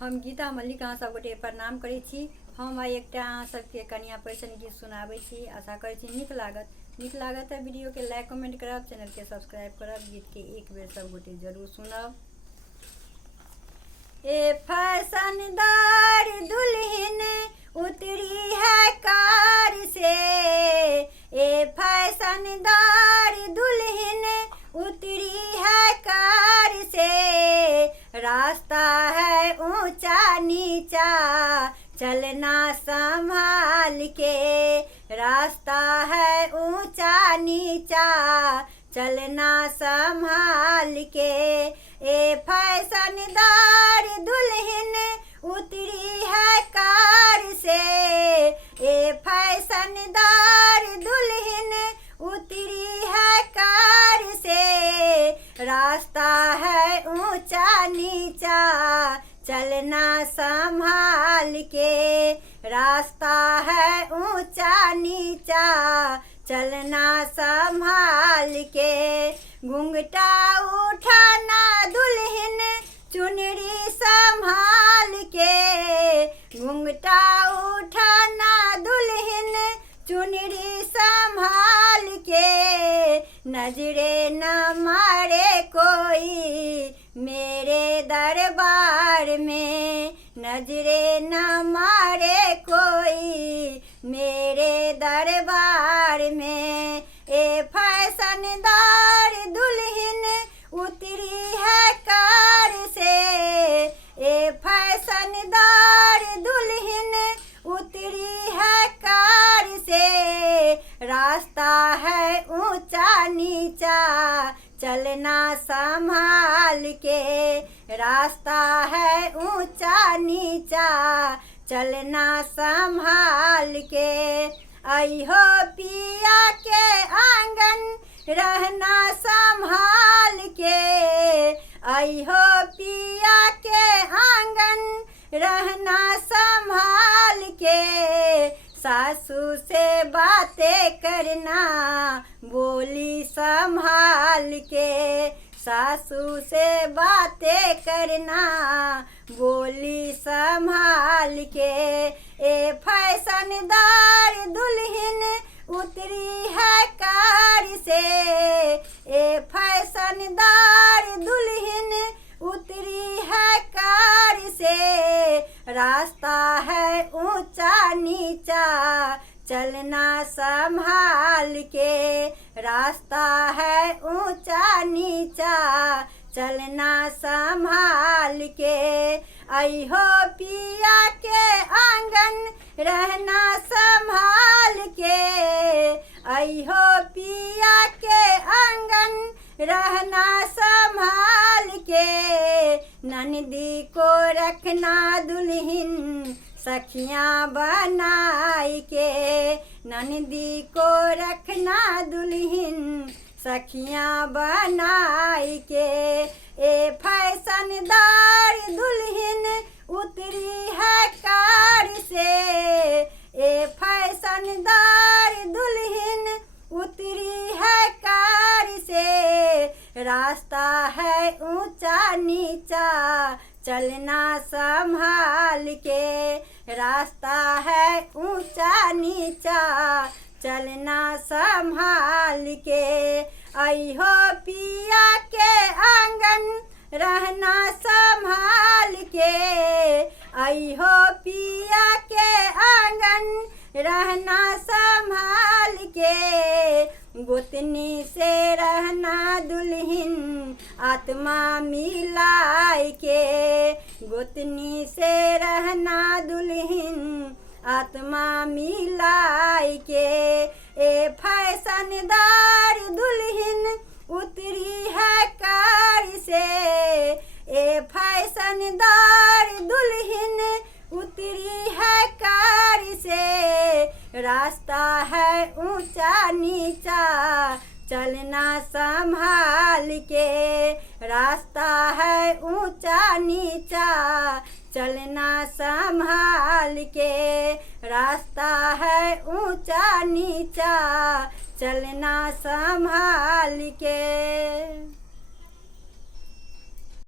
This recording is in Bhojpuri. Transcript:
हम गीता मल्लिक अहाँ सब गोटे प्रणाम करै छी। हम आइ एकटा अहाँ सबके कनिया परिछन गीत सुनाबै छी। आशा करै छी नीक लागत है। वीडियो के लाइक कमेंट करब, चैनल के सब्सक्राइब करब, गीत के एक बेर सब गोटे जरूर सुनब। ए फैशनदार दुल्हन उतरी है कार से, ए फैशनदार दुल्हन उतरी है कार से। रास्ता है ऊंचा नीचा चलना संभाल के, रास्ता है ऊंचा नीचा चलना संभाल के। ए फैशनदार दुल्हन उतरी है कार से, ए फैशनदार दुल्हन उतरी है कार से। रास्ता है ऊंचा नीचा चलना संभाल के, रास्ता है ऊंचा नीचा चलना संभाल के। घूंघटा उठाना दुल्हन चुनरी संभाल के, घूंघटा उठाना दुल्हन चुनरी संभाल के। नजरे न मारे कोई मेरे दरबार में, नजरे न मारे कोई मेरे दरबार में। ए फैशनदार दुल्हन उतरी है कार से, ए फैशनदार दुल्हन उतरी है कार से। रास्ता है ऊंचा नीचा चलना संभाल के, रास्ता है ऊंचा नीचा चलना संभाल के। आई हो पिया के आंगन रहना संभाल के, आई हो पिया के आंगन रहना संभाल के। सासू से बातें करना बोली संभाल के, सासू से बातें करना बोली संभाल के। ए फैशनदार दुल्हन उतरी है कार से, ए फैशनदार दुल्हन उतरी है कार से। रास्ता है ऊंचा नीचा चलना संभाल के, रास्ता है ऊंचा नीचा चलना संभाल के। आई हो पिया के आंगन रहना संभाल के, आई हो पिया के आंगन रहना संभाल के। ननदी को रखना दुल्हन सखियां बनाई के, ननदी को रखना दुल्हन सखियां बनाई के। ए फैशनदार दुल्हन उतरी है कार से, ए फैशनदार दुल्हन उतरी है कार से। रास्ता है ऊंचा नीचा चलना संभाल के, रास्ता है ऊंचा नीचा चलना संभाल के। आई हो पिया के आंगन रहना संभाल के, आई हो पिया के आंगन रहना संभाल के। गोतनी से रहना दुल्हन आत्मा मिलाई के, गोतनी से रहना दुल्हन आत्मा मिलाई के। ए फैशनदार दुल्हन उतरी है कार से, ए फैशनदार दुल्हन उतरी है कार से। रास्ता है ऊंचा नीचा चलना संभाल के, रास्ता है ऊंचा नीचा चलना संभाल के। रास्ता है ऊंचा नीचा चलना संभाल के।